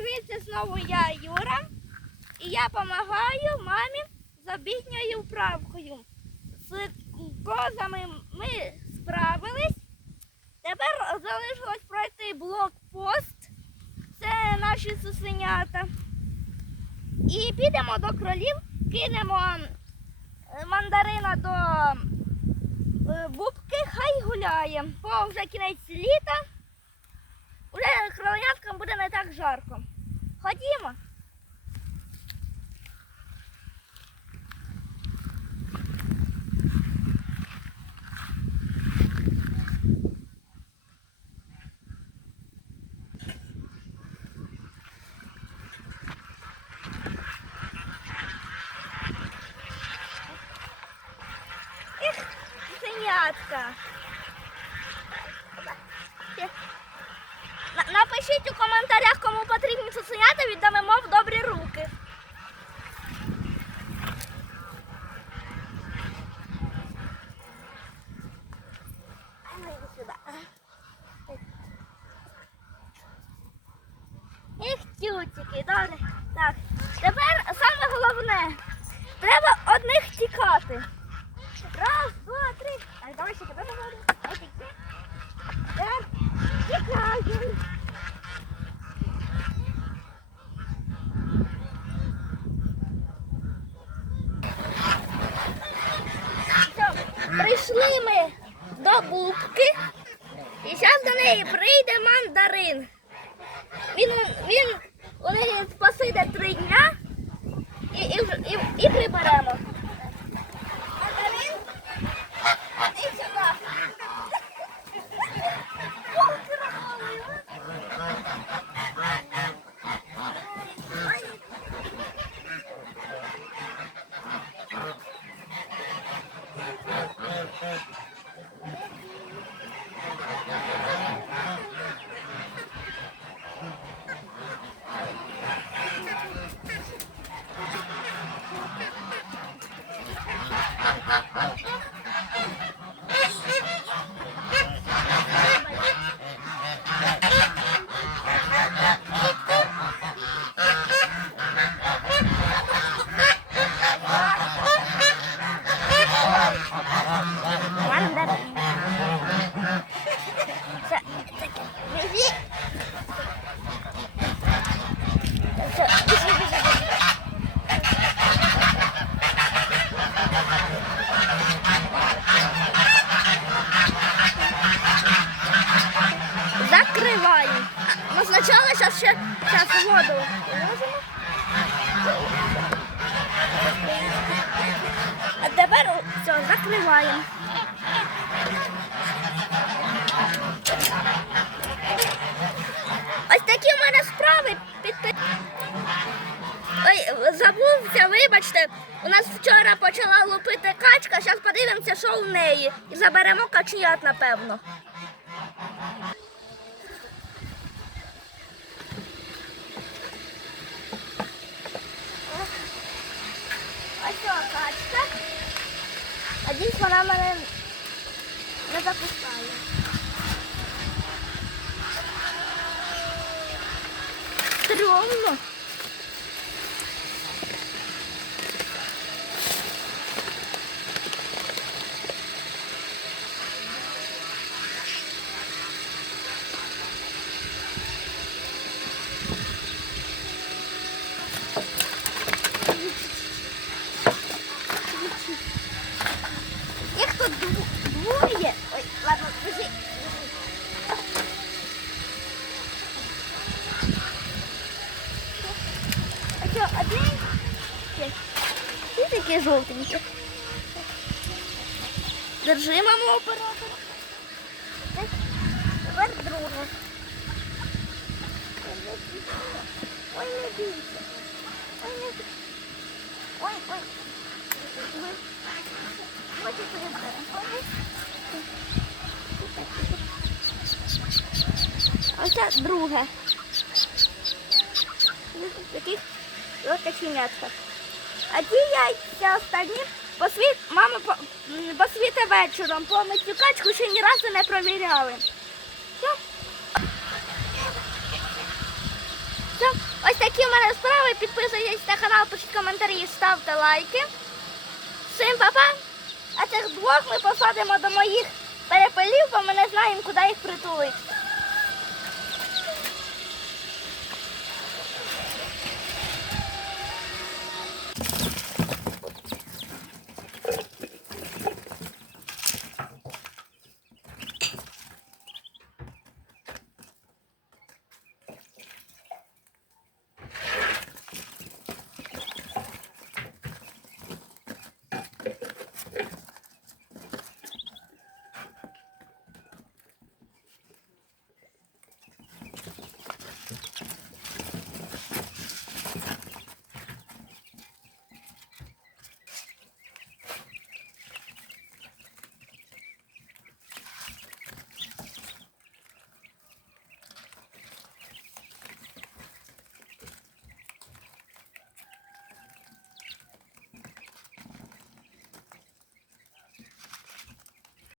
привіт! Знову я, Юра. І я допомагаю мамі з обідньою вправкою. З козами ми справились. Тепер залишилось пройти блокпост. Це наші сусенята. І підемо до кролів, кинемо е, мандарина до е, бубки, хай гуляє. Бо вже кінець літа. Уже кроленяткам буде не так жарко. Ходімо. Эх, занятка. Напишіть у коментарях, кому потрібні цуценята, віддамо в добрі руки. Їх тютики, добре. Так, тепер саме головне. Треба одних тікати. Раз, два, три. А давай ще тебе говорю. Ай, тільки. Так, тікаю. Все, прийшли ми до бубки. І зараз до неї прийде мандарин. Він, він у неї посиде три дня і, і, і, і приберемо. Спочатку зараз ще зараз воду. А тепер все, закриваємо. Ось такі в мене справи. Підпи... Ой, забувся, вибачте. У нас вчора почала лупити качка, зараз подивимося, що в неї. І заберемо каченят, напевно. Ось о, качка. десь вона мене не запускає. Стрьомно. Ти такі. Держи, маму, оператора. Тепер друга. Ой, не. Ой, не бійся. Ой, ой. І приберемо. Ось друге. Таких ось каченятка. А ті яйця останні посвіт, мама по- посвіти вечором, цю качку ще ні разу не провіряли. Все. Все. Ось такі в мене справи. Підписуйтесь на канал, пишіть коментарі, ставте лайки. Всім па-па! А цих двох ми посадимо до моїх перепелів, бо ми не знаємо, куди їх притулити.